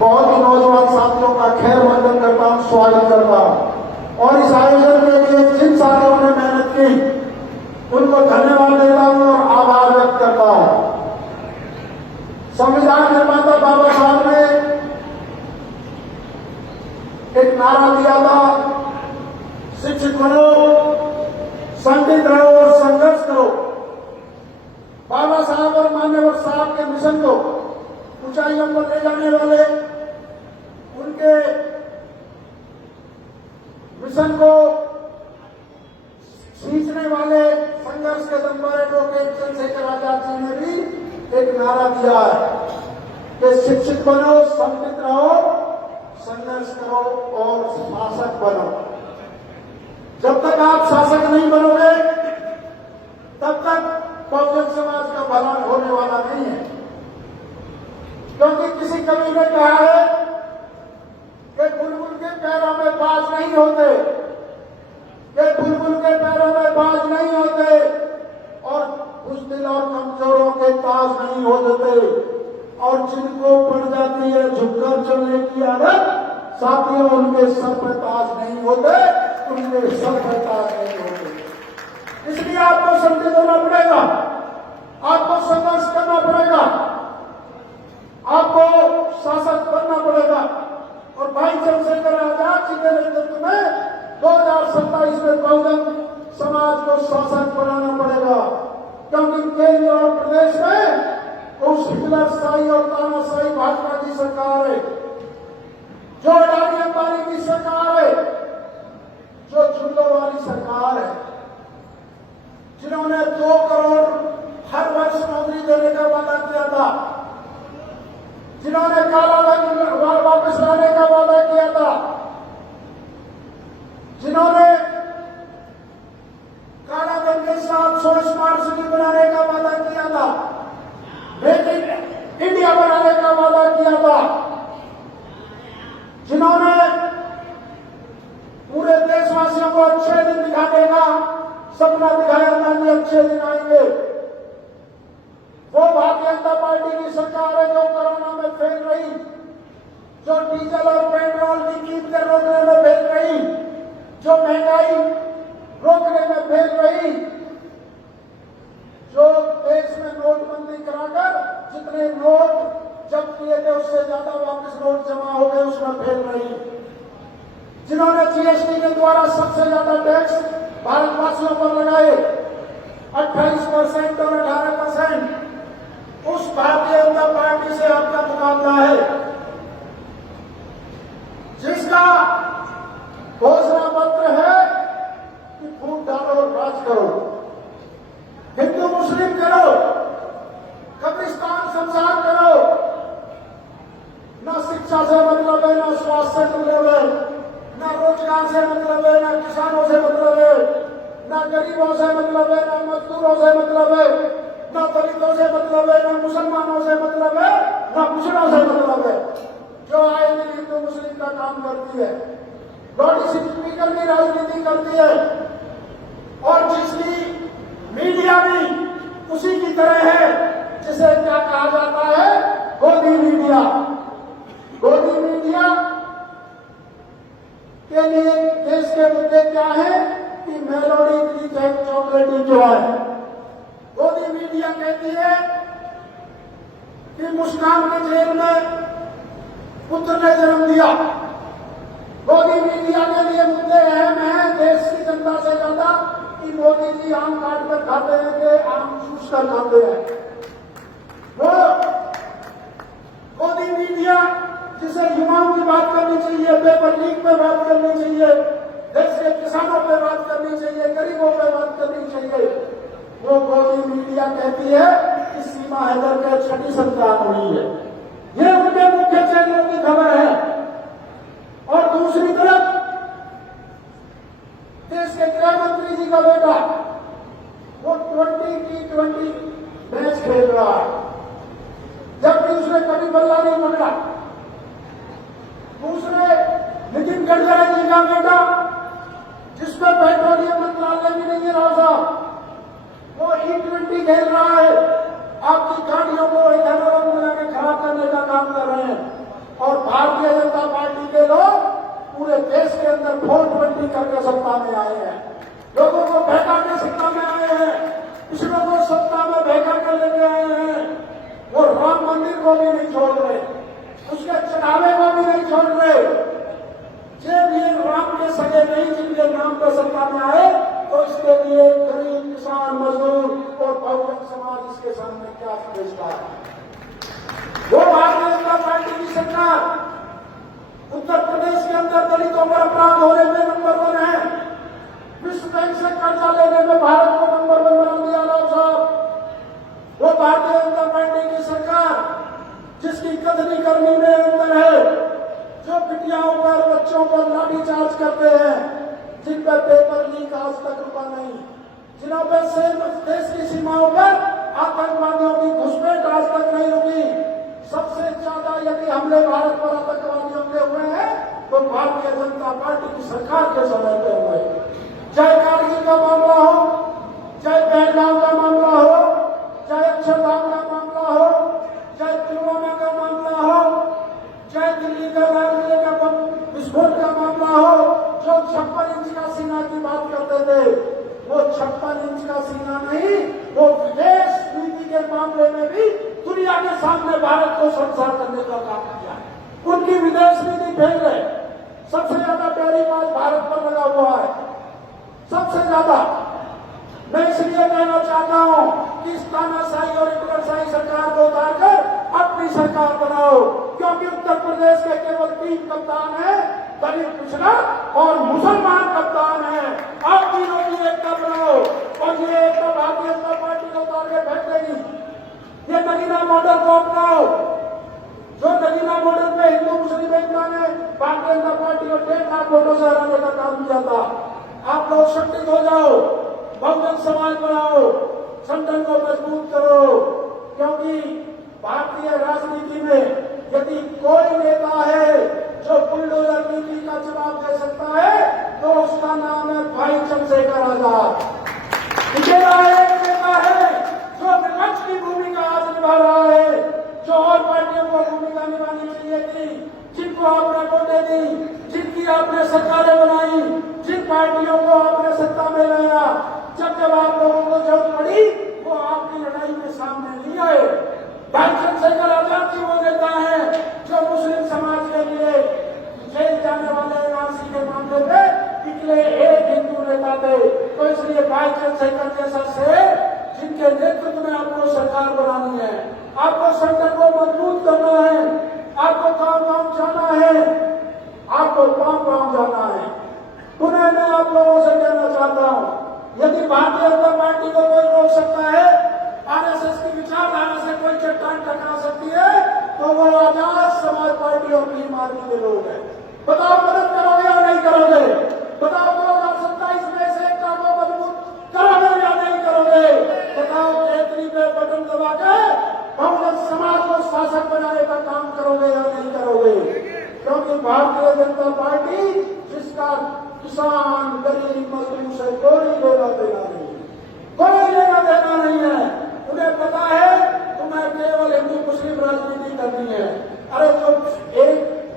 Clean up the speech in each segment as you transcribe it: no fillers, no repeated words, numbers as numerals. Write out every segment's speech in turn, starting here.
बहुत ही नौजवान साथियों का खैर मंजन करता हूं, स्वागत करता हूं और इस आयोजन के लिए जिन साथियों ने मेहनत की उनको धन्यवाद देता हूं और आभार व्यक्त करता हूं। संविधान निर्माता बाबा साहब ने एक नारा दिया था, शिक्षित बनो, संगठित रहो और संघर्ष करो। बाबा साहब और मान्यवर साहब के मिशन को ऊंचाइयों पर ले जाने वाले, उनके मिशन को खींचने वाले संघर्ष के दम एडवोकेट चंद्रशेखर आजाद जी ने भी एक नारा दिया है कि शिक्षित बनो, संगठित रहो, संघर्ष करो और शासक बनो। जब तक आप शासक नहीं बनोगे तब तक बहुजन समाज का भला होने वाला नहीं है, क्योंकि किसी कवि ने कहा है कि बुलबुल के पैरों में बाज नहीं होते, कि बुलबुल के पैरों में बाज नहीं होते और बुज़दिल और कमजोरों के ताज नहीं होते, और जिनको पड़ जाती है झुककर चलने की आदत, साथियों उनके सर पर ताज नहीं होते, उनके सर पर ताज नहीं होते। इसलिए आपको संगठित होना पड़ेगा, आपको संघर्ष करना पड़ेगा, आपको शासक बनना पड़ेगा। और भाई चंद्रशेखर आजाद जी के नेतृत्व में 2027 में बहुजन समाज को शासक बनाना पड़ेगा, क्योंकि केंद्र और प्रदेश में उस हिटलरशाही और तानाशाही भाजपा की सरकार है, जो अडानी अंबानी की सरकार है, जो झूठों वाली सरकार है, जिन्होंने 2 करोड़ हर वर्ष नौकरी देने का वादा किया था, जिन्होंने काला धन वापस लाने का वादा किया था, जिन्होंने काला धन के साथ 100 स्मार्ट सिटी बनाने का वादा किया था, मेक इन इंडिया बनाने का वादा किया था, जिन्होंने पूरे देशवासियों को अच्छे दिन दिखाने का सपना दिखाया था कि अच्छे दिन आएंगे, वो भारतीय जनता पार्टी की सरकार है जो कोरोना में फेल रही, जो डीजल और पेट्रोल की कीमतें रोकने में फेल रही, जो महंगाई रोकने में फेल रही, जो देश में नोटबंदी कराकर जितने नोट जब्त किए थे उससे ज्यादा वापस नोट जमा हो गए, उसमें फेल रही, जिन्होंने जीएसटी के द्वारा सबसे ज्यादा टैक्स भारतवासियों पर लगाए 28% और 18%, उस भारतीय जनता पार्टी से आपका मुकाबला है, जिसका घोषणा पत्र है कि फूट डालो और राज करो, हिंदू मुस्लिम करो, कब्रिस्तान शमशान करो, न शिक्षा से मतलब है, न स्वास्थ्य से मतलब है, न रोजगार से मतलब है, न किसानों से मतलब है, न गरीबों से मतलब है, न मजदूरों से मतलब है, न दलितों से मतलब है, न मुसलमानों से मतलब है, न पिछड़ों से मतलब है, जो आए दिन हिंदू मुस्लिम का काम करती है, बॉडी स्पीकर की राजनीति करती है, और जिसकी मीडिया भी उसी की तरह है, जिसे क्या कहा जाता है, गोदी मीडिया। गोदी मीडिया के लिए देश के मुद्दे क्या है कि मेलोडी की चॉकलेटी जो है, गोदी मीडिया कहती है कि मुस्कान के जेल में पुत्र ने जन्म दिया। गोदी मीडिया के लिए मुद्दे अहम हैं देश की जनता से ज्यादा कि मोदी जी आम काट कर खाते हैं कि आम चूस कर खाते हैं। वो गोदी मीडिया जिसे युवाओं की बात करनी चाहिए, पेपर लीक पे बात करनी चाहिए, देश के किसानों पे बात करनी चाहिए, गरीबों पे बात करनी चाहिए, वो गोदी मीडिया कहती है कि सीमा हैदर के 6ठी संतान हुई है। ये उनके मुख्य चैनलों की खबर है। और दूसरी तरफ देश के गृह मंत्री जी का बेटा वो 20T20 मैच खेल रहा है, जबकि उसने कभी बल्ला नहीं पकड़ा। दूसरे नितिन गडकरी जी का बेटा जिसमें पेट्रोलियम मंत्रालय भी नहीं है राव साहब, वो E20 खेल रहा है, आपकी गाड़ियों को इधर उधर मिला के खराब करने का काम कर रहे हैं। और के अंदर 420 करके सत्ता में आए हैं, लोगों को बहका के सत्ता में आए हैं, पिछड़ों को सत्ता में बहका कर लेके आए हैं। वो राम मंदिर को भी नहीं छोड़ रहे, उसके चढ़ावे को भी नहीं छोड़ रहे। जब ये राम के सगे नहीं जिनके नाम पर सत्ता में आए तो इसके लिए गरीब, किसान, मजदूर और बहुजन समाज इसके सामने क्या पेशता है। वो भारतीय जनता पार्टी की सरकार उत्तर प्रदेश के अंदर दलितों पर अपराध होने में नंबर 1 है। विश्व बैंक से कर्जा लेने में भारत को नंबर 1 बना दिया राव साहब। वो भारतीय जनता पार्टी की सरकार जिसकी कथनी करनी में अंतर है, जो बिटियाओं पर, बच्चों पर लाठीचार्ज करते हैं, जिन पर पेपर लीक आज तक रुका नहीं, जिन्हों पर देश की सीमाओं पर आतंकवादियों की घुसपैठ आज तक नहीं रुकी। सबसे ज्यादा यदि हमले भारत पर आतंकवादियों के हुए हैं तो भारतीय जनता पार्टी की सरकार के समय पे हुए। चाहे कारगिल का मामला हो, चाहे पहलगाम का मामला हो, चाहे अक्षरधाम का मामला हो, चाहे पुलवामा का मामला हो, चाहे दिल्ली का लाल किले का बम विस्फोट का मामला हो। जो 56 इंच का सीना की बात करते थे, वो 56 इंच का सीना नहीं, वो विदेश नीति के मामले में भी दुनिया के सामने भारत को संसार करने का काम किया। उनकी विदेश नीति फेल है। सबसे ज्यादा टैरिफ आज भारत पर लगा हुआ है, सबसे ज्यादा। मैं इसलिए कहना चाहता हूं कि इस तानाशाही और इंटरशाही सरकार को उतारकर अपनी सरकार बनाओ, क्योंकि उत्तर प्रदेश के केवल 3 कप्तान हैं, दलित, पिछड़ा और मुसलमान कप्तान है। आप तीनों की एकता बनाओ और ये एकता भारतीय जनता पार्टी को उतार के फेंक देगी। ये नगीना मॉडल को अपनाओ, जो नगीना मॉडल में हिंदू मुस्लिम एकता ने भारतीय जनता पार्टी को 1.5 लाख वोटों से हराने का काम किया था। आप लोग संगठित हो जाओ, बहुजन समाज बनाओ, संगठन को मजबूत करो, क्योंकि भारतीय राजनीति में यदि कोई नेता है जो बुलडोजर नीति का जवाब दे सकता है तो उसका नाम है भाई चंद्रशेखर आजाद। अकेला एक नेता है जो विपक्ष की भूमिका आज निभा रहा है, जो और पार्टियों को भूमिका निभानी चाहिए थी, जिनको आपने वोटें दी, जिनकी आपने सरकारें बनाई, जिन पार्टियों को आपने सत्ता में लाया, जब आप लोगों को जरूरत पड़ी वो आपकी लड़ाई में सामने नहीं आए। भाई चंद्रशेखर आजाद जी वो नेता है जो मुस्लिम समाज के लिए जेल जाने वाले एनआरसी के मामले में पिछले एक हिंदू नेता थे। तो इसलिए भाई चंद्रशेखर जैसा से जिनके नेतृत्व में आपको सरकार बनानी है, आपको संगठन को मजबूत करना है, आपको गांव-गांव जाना है, आपको गांव-गांव जाना है। पुनः मैं आप लोगों से कहना चाहता हूं, यदि भारतीय जनता पार्टी को कोई रोक सकता है, आरएसएस की विचारधारा से कोई चट्टान टकरा सकती है, तो वो आजाद समाज पार्टी और भीम आर्मी के लोग हैं। बताओ मदद करोगे या नहीं करोगे? बताओ 2027 में से एकता को मजबूत करोगे या नहीं करोगे? बताओ केतली पे बटन दबा के बहुजन समाज को शासक बनाने का काम करोगे या नहीं करोगे? क्योंकि भारतीय जनता पार्टी जिसका किसान, गरीब, मजदूर से कोई लेना देना नहीं, कोई लेना देना नहीं है। उन्हें पता है तुम्हें केवल हिंदू मुस्लिम राजनीति करनी है। अरे जो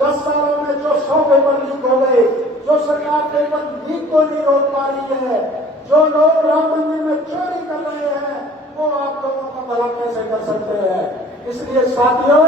10 सालों में जो 100 पेपर लीक हो गए, जो सरकार पेपर लीक को नहीं रोक पा रही है, जो लोग राम मंदिर में चोरी कर रहे हैं, वो आप लोगों का भला कैसे कर सकते हैं? इसलिए साथियों,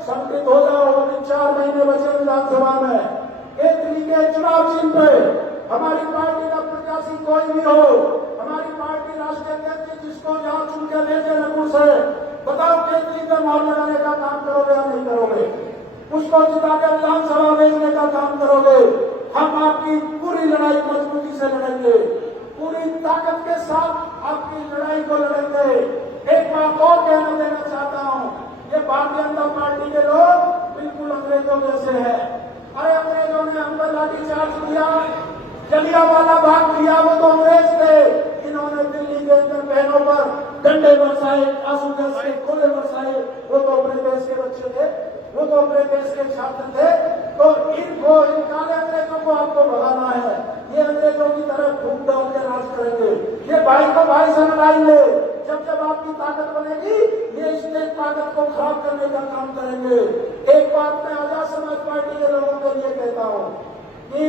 संगठित हो जाओ। अभी 4 महीने बचे विधानसभा में। केतली के चुनाव चिन्ह पे हमारी पार्टी का प्रत्याशी कोई भी हो, हमारी पार्टी राष्ट्रीय अध्यक्ष जिसको यहाँ चुन के भेजे नकुल से, बताओ केतली पे मोहर लगाने का काम करोगे या नहीं करोगे? उसको जिता के विधानसभा भेजने का काम करोगे? हम आपकी पूरी लड़ाई मजबूती से लड़ेंगे, पूरी ताकत के साथ आपकी लड़ाई को लड़ेंगे। एक बात और कहना देना चाहता हूँ, ये भारतीय जनता पार्टी के लोग बिल्कुल अंग्रेजों जैसे हैं। अरे अंग्रेजों ने हम पर लाठीचार्ज किया, जलियांवाला बाग किया, वो तो अंग्रेज थे। इन्होंने दिल्ली के अंदर बहनों पर डंडे बरसाए, आंसू गैस के गोले बरसाए, वो तो अपने देश के बच्चे थे, वो तो अपने देश के छात्र थे। तो इनको, इन काले अंग्रेजों को आपको भगाना है। ये अंग्रेजों की तरह फूट डाल के राज करेंगे, ये भाई को भाई से लड़ाएंगे। जब जब आपकी ताकत बनेगी, ये स्टेट ताकत को खराब करने का काम करेंगे। एक बात मैं आजाद समाज पार्टी के लोगों के लिए कहता हूं कि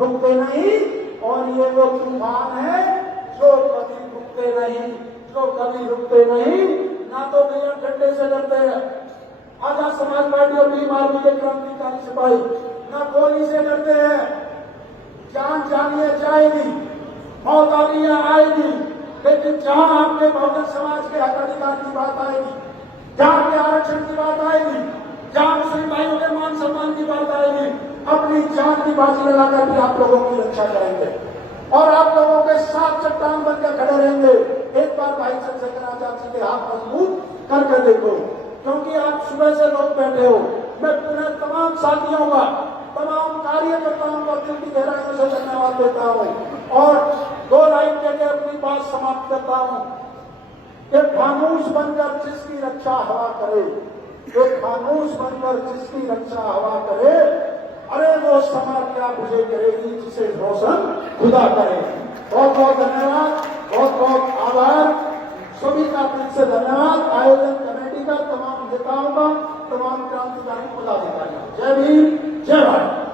रुकते नहीं, और ये वो तूफान है जो कभी रुकते नहीं, जो कभी रुकते नहीं। ना तो मियां ठंडे से डरते हैं, आजाद समाज पार्टी और भीम आर्मी के क्रांतिकारी सिपाही, ना गोली से डरते हैं। जान जानिए जाएगी, मौत आ रही है आएगी, लेकिन जहां आपके बहुजन समाज के हक अधिकार की बात आएगी, जहां के आरक्षण की बात आएगी, जहां मुस्लिम भाइयों के मान सम्मान की बात आएगी, अपनी जान की बाजी लगाकर भी आप लोगों की रक्षा करेंगे और आप लोगों के साथ चट्टान बनकर खड़े रहेंगे। एक बार भाई चंद्रशेखर आजाद जी के हाथ मजबूत करके देखो, क्योंकि आप सुबह से लोग बैठे हो। मैं पुनः तमाम साथियों का, तमाम कार्यकर्ताओं का दिल की गहराइयों से धन्यवाद देता हूं और 2 लाइन के अपनी बात समाप्त करता हूं। एक खामोश बनकर जिसकी रक्षा हवा करे, एक खामोश बनकर जिसकी रक्षा हवा करे, अरे वो समा क्या मुझे करेगी जिसे रोशन खुदा करे। बहुत बहुत धन्यवाद, बहुत बहुत आभार सभी का, दिल से धन्यवाद आयोजन कमेटी का, तमाम नेताओं का, तमाम क्रांतिकारी पदाधिकारियों। जय भीम, जय भारत।